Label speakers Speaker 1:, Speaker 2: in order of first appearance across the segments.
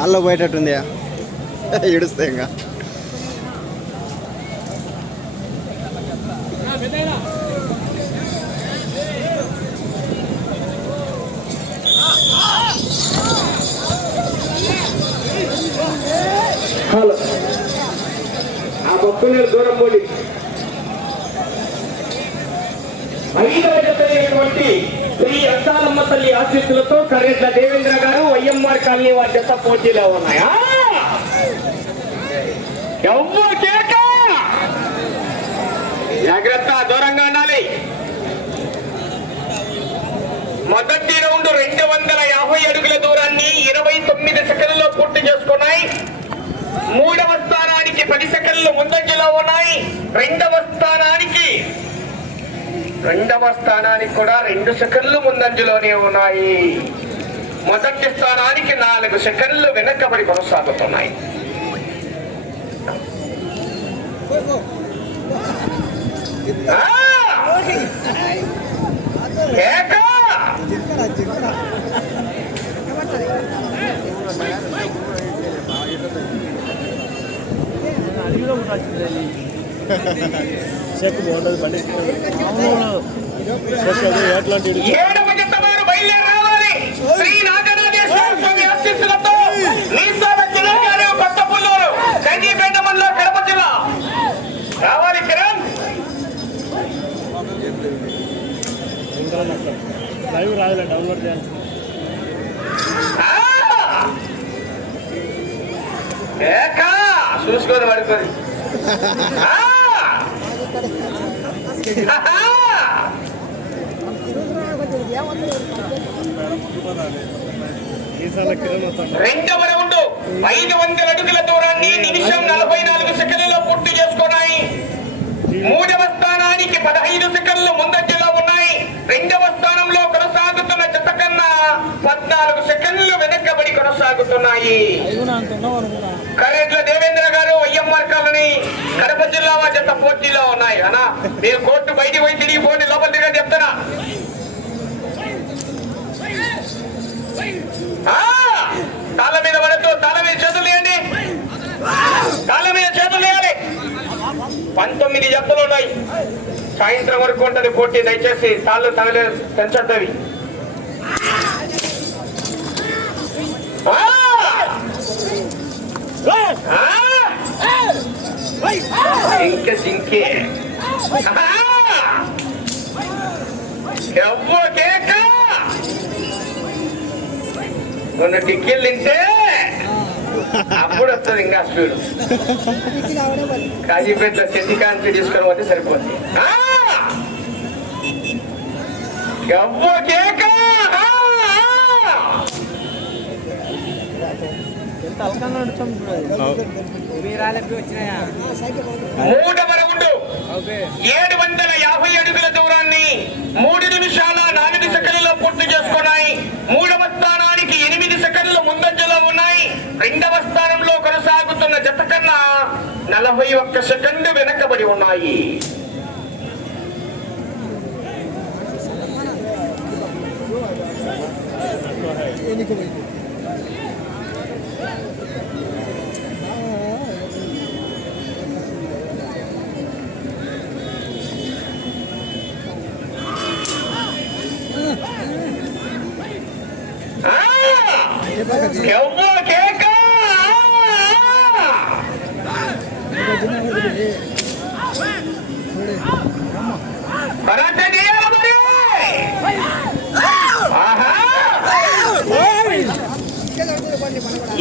Speaker 1: కాల్లో పోయేటట్టుంది ఏడుస్తే ఇంకా.
Speaker 2: హలో. ఆ భక్తుల దూరం పోయి ఐదు జతైనటువంటి శ్రీ అస్తాలమ్మ తల్లి ఆశీస్సులతో కరెట్ల దేవేంద్ర గారు వైఎంఆర్ కాలనీ వారి చేత పోటీలో ఉన్నాయా? కేక జాగ్రత్త దూరంగా ఉండాలి. మొదటి రౌండ్ రెండు వందల యాభై అడుగుల దూరాన్ని ఇరవై తొమ్మిది సెకండ్లో పూర్తి చేసుకున్నాయి. మూడవ స్థానానికి పది సెకండ్లు ముందంజలో ఉన్నాయి. రెండవ స్థానానికి రెండవ స్థానానికి కూడా రెండు సెకండ్లు ముందంజలోనే ఉన్నాయి. మొదటి స్థానానికి నాలుగు సెకండ్లు వెనకబడి కొనసాగుతున్నాయి. అడవిలో కేక!
Speaker 1: చెక్ బాగుంటుంది బండి ఎట్లాంటి లైవ్ రాయాలి డౌన్లోడ్ చేయాలి!
Speaker 2: చూసుకొని పడుకొని ఆ! ఆహా!
Speaker 1: ఈసారి కిరణ్ వస్తాను
Speaker 2: రెండవ రౌండ్ ఐదు వందల అడుగుల దూరాన్ని నిమిషం నలభై నాలుగు సెకండ్లలో పూర్తి చేసుకున్నాయి. మూడవ స్థానానికి పదహైదు సెకండ్ ముందంజలో ఉన్నాయి రెండవ స్థానంలో కొనసాగుతున్న జత కన్నా పద్నాలుగు వెనకబడి కొనసాగుతున్నాయి. కరెంట్ల దేవేంద్ర గారు వైఎంఆర్ కాలనీ కడప జిల్లా జత పోటీలో ఉన్నాయి. అనా మీరు కోర్టు బయటికి పోయి తిరిగి పోటీ లోపల తిరిగి చెప్తారా తాళ్ళ మీద పడద్దు తాళ్ళ మీద చేతులు వేయండి తాళ్ళ మీద చేతులు వేయాలి పంతొమ్మిది జతలు ఉన్నాయి. సాయంత్రం వరకు ఉంటుంది పోటీ దయచేసి తాళ్ళు తగలే పెంచద్దవి జింక జింకే ఎవ్వ కేక కొన్ని టిక్కీలు తింటే అప్పుడు వస్తుంది ఇంకా స్పీడ్ కాజీపేటలో చెట్టికాంతి తీసుకొని పోతే సరిపోతుంది ఆ! ఎవ్వ కేక ఆ! ఆ! మూడవ రౌండ్ ఏడు వందల యాభై అడుగుల దూరాన్ని మూడు నిమిషాల నాలుగు సెకండ్లలో పూర్తి చేసుకున్నాయి మూడవ స్థానానికి ఎనిమిది సెకండ్లు ముందంజలో ఉన్నాయి. రెండవ స్థానంలో కొనసాగుతున్న జత కన్నా నలభై ఒక్క సెకండ్ వెనకబడి ఉన్నాయి.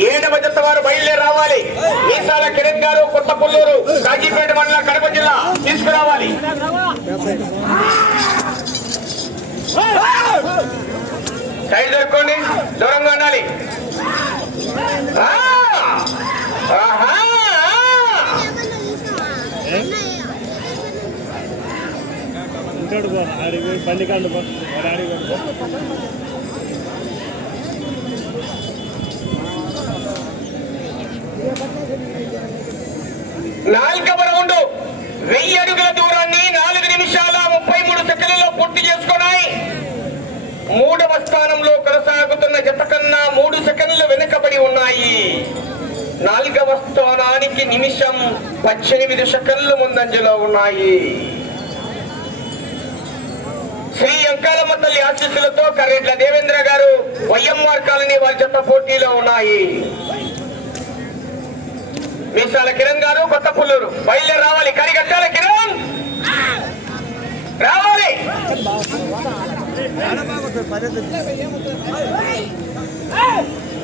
Speaker 2: ఏడవ జత వారు బయలుదేరి రావాలి మీసాల కిరణ్ గారు కొత్త పుల్లూరు కాజీపేట మండలం కడప జిల్లా తీసుకురావాలి సైడ్ దొరుకోండి దూరంగా ఉండాలి ఆ! ఆహా!
Speaker 1: ఆడికి పోయి బండి ఆడికి
Speaker 2: నాలుగవ రౌండ్ వెయ్యి అడుగుల దూరాన్ని నాలుగు నిమిషాల ముప్పై మూడు సెకండ్లలో పూర్తి చేసుకున్నాయి. మూడవ స్థానంలో కొనసాగుతున్న జత కన్నా మూడు సెకండ్లు వెనుకబడి ఉన్నాయి. నాలుగవ స్థానానికి నిమిషం పద్దెనిమిది సెకండ్లు ముందంజలో ఉన్నాయి. శ్రీ అంకాలమ్మ తల్లి ఆశీస్సులతో కర్రెడ్ల దేవేంద్ర గారు వైఎంఆర్ కాలనీ వారి జత పోటీలో ఉన్నాయి. మీసాల కిరణ్ గారు కొత్త పుల్లూరు బయలుదేరి రావాలి. కరిగట్టాల కిరణ్! రావాలి!
Speaker 1: అవును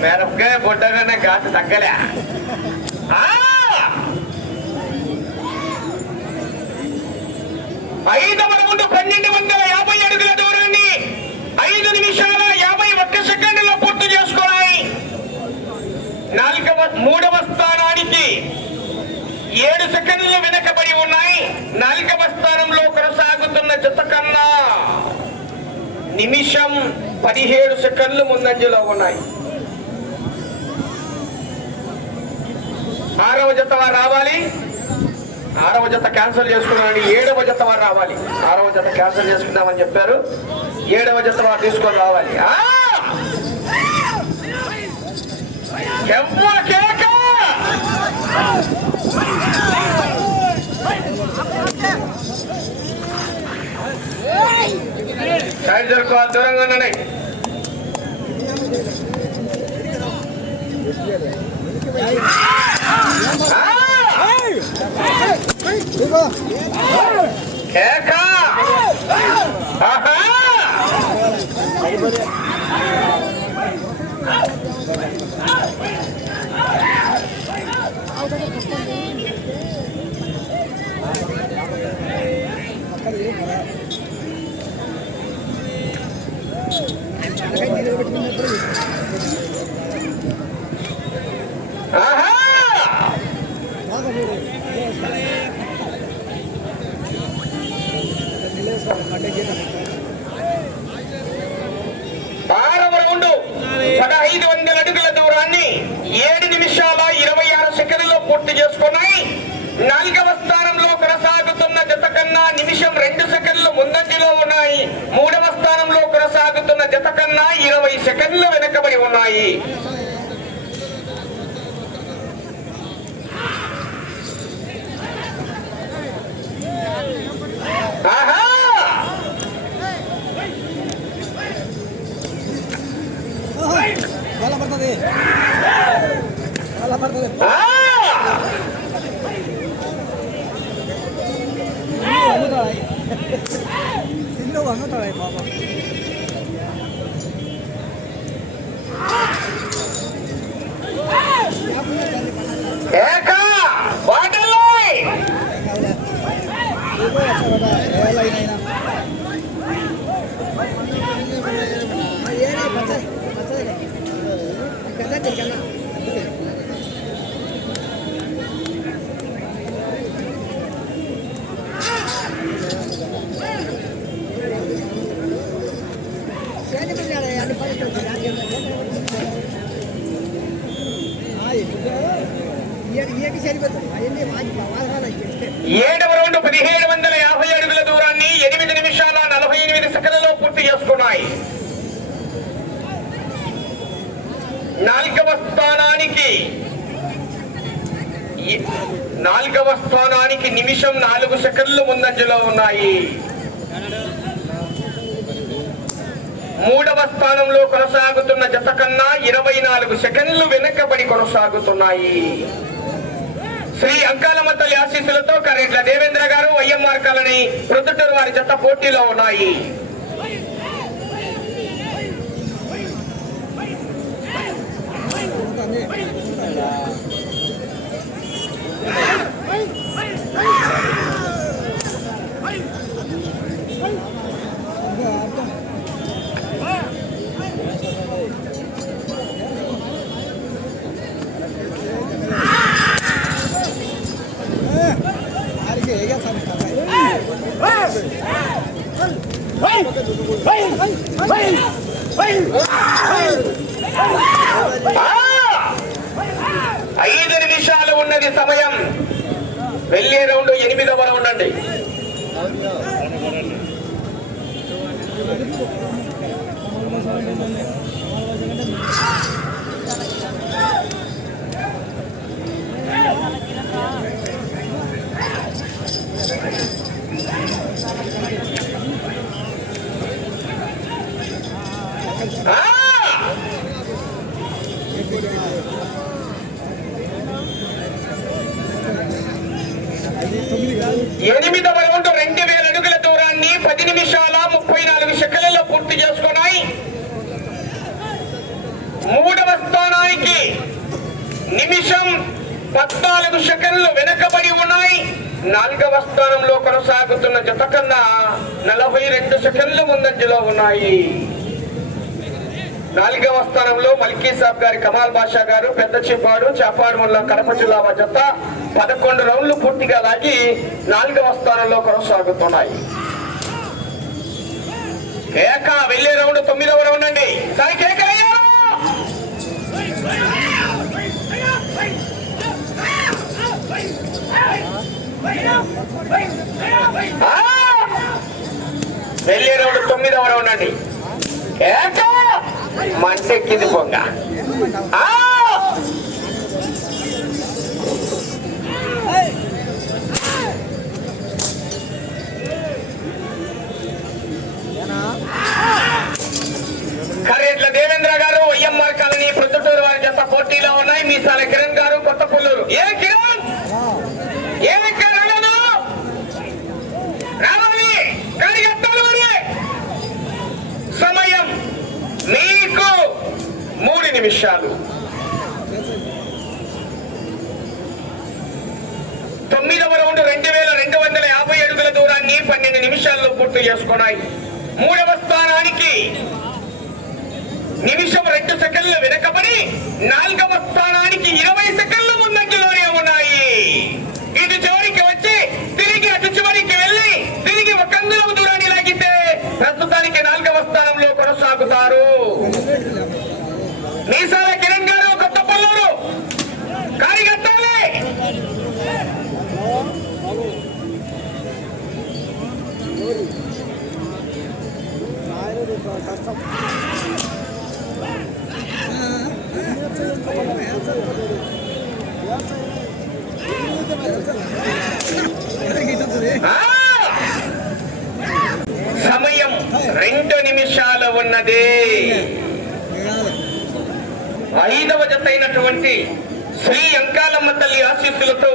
Speaker 2: మిరపకాయ బుడ్డగానే ఘాటు తగ్గలే. ఆ! ఐదవ రౌండ్ పన్నెండు వందల యాభై అడుగుల దూరాన్ని ఐదు నిమిషాల యాభై ఒక్క సెకండ్లో పూర్తి చేసుకోవాలి. నాలుగవ మూడవ స్థానానికి ఏడు సెకండ్లు వెనకబడి ఉన్నాయి. నాలుగవ స్థానంలో కొనసాగుతున్న జత కన్నా నిమిషం పదిహేడు సెకండ్లు ముందంజలో ఉన్నాయి. ఆరవ జత వారు రావాలి. ఆరవ జత క్యాన్సిల్ చేసుకున్నామని ఏడవ జత వారు రావాలి. ఆరవ జత క్యాన్సిల్ చేసుకుందామని చెప్పారు. ఏడవ జత వారు తీసుకొని రావాలి! సైడ్ దూరంగా ఉండండి ఆ! కేక! ఆహా! ఆహా! ఆరవ రౌండ్ పదహైదు వందల అడుగుల దూరాన్ని ఏడు నిమిషాల ఇరవై ఆరు సెకండ్లో పూర్తి చేసుకున్నాయి. నాలుగవ స్థానంలో కొనసాగుతున్న జత కన్నా నిమిషం రెండు సెకండ్లు ముందంజలో ఉన్నాయి. మూడవ స్థానంలో కొనసాగుతున్న జత కన్నా ఇరవై సెకండ్లు వెనకబడి ఉన్నాయి. ఆహా! ఏడవ రౌండ్ పదిహేడు వందల యాభై అడుగుల దూరాన్ని ఎనిమిది నిమిషాల నలభై ఎనిమిది సెకండ్లలో పూర్తి చేసుకున్నాయి. నాలుగవ స్థానానికి నాలుగవ స్థానానికి నిమిషం నాలుగు సెకండ్లు ముందంజలో ఉన్నాయి. మూడవ స్థానంలో కొనసాగుతున్న జత కన్నా ఇరవై నాలుగు సెకండ్లు వెనకబడి కొనసాగుతున్నాయి. శ్రీ అంకాలమ్మ తల్లి ఆశీస్సులతో కరెంట్ల దేవేంద్ర గారు వైఎంఆర్ కాలనీ ప్రొద్దుటూరు వారి జత పోటీలో ఉన్నాయి. రౌండ్ ఎనిమిదవ రౌండ్ అండి you. ఎనిమిదవ రౌండ్ రెండు వేల అడుగుల దూరాన్ని పది నిమిషాల ముప్పై నాలుగు సెకండ్లలో పూర్తి చేసుకున్నాయి. మూడవ స్థానానికి నిమిషం పద్నాలుగు సెకండ్లు వెనకబడి ఉన్నాయి. నాలుగవ స్థానంలో కొనసాగుతున్న జత కన్నా నలభై రెండు సెకండ్లు ముందంజలో ఉన్నాయి. నాలుగవ స్థానంలో మల్కీ సాబ్ గారి కమాల్ బాషా గారు పెద్ద చిప్పాడు చాపాడు మండలం కడప జిల్లా జత. పదకొండు రౌండ్లు పూర్తిగా లాగి నాలుగవ స్థానంలో కొనసాగుతున్నాయి. కేక వెళ్ళే రౌండ్ తొమ్మిదవ రౌండ్ అండి. సాయి కేక వెళ్ళే రౌండ్ తొమ్మిదవ రౌండ్ అండి. కేక! మంటెక్కింది పొంగ. ఆ! దేవేంద్ర గారు వైఎంఆర్ కాలనీ ప్రొద్దుటూరు వారి జత పోటీలో ఉన్నాయి. మీసాల కిరణ్ గారు కొత్తపుల్లూరు. ఏ ఉన్నది. ఐదవ జత అయినటువంటి శ్రీ అంకాలమ్మ తల్లి ఆశీస్సులతో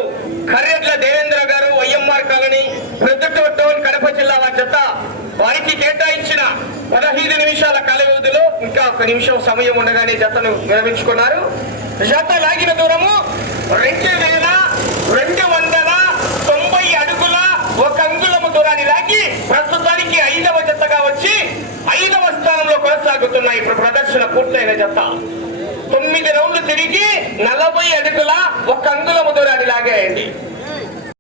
Speaker 2: కర్రెడ్ల దేవేంద్ర గారు YMR colony Proddatur town Kadapa జిల్లా వారి జత వారికి కేటాయించిన పదహైదు నిమిషాల కాల వ్యవధిలో ఇంకా ఒక నిమిషం సమయం ఉండగానే జతను విరమించుకున్నారు. జత లాగిన దూరము రెండు వేల స్థానాన్ని లాగి ప్రస్తుతానికి ఐదవ జత్తగా వచ్చి ఐదవ స్థానంలో కొనసాగుతున్నాయి ఇప్పుడు ప్రదర్శన పూర్తయిన జత్త తొమ్మిది రౌండ్లు తిరిగి నలభై అడుగుల ఒక అంగుళము దూరాన్ని లాగేయండి.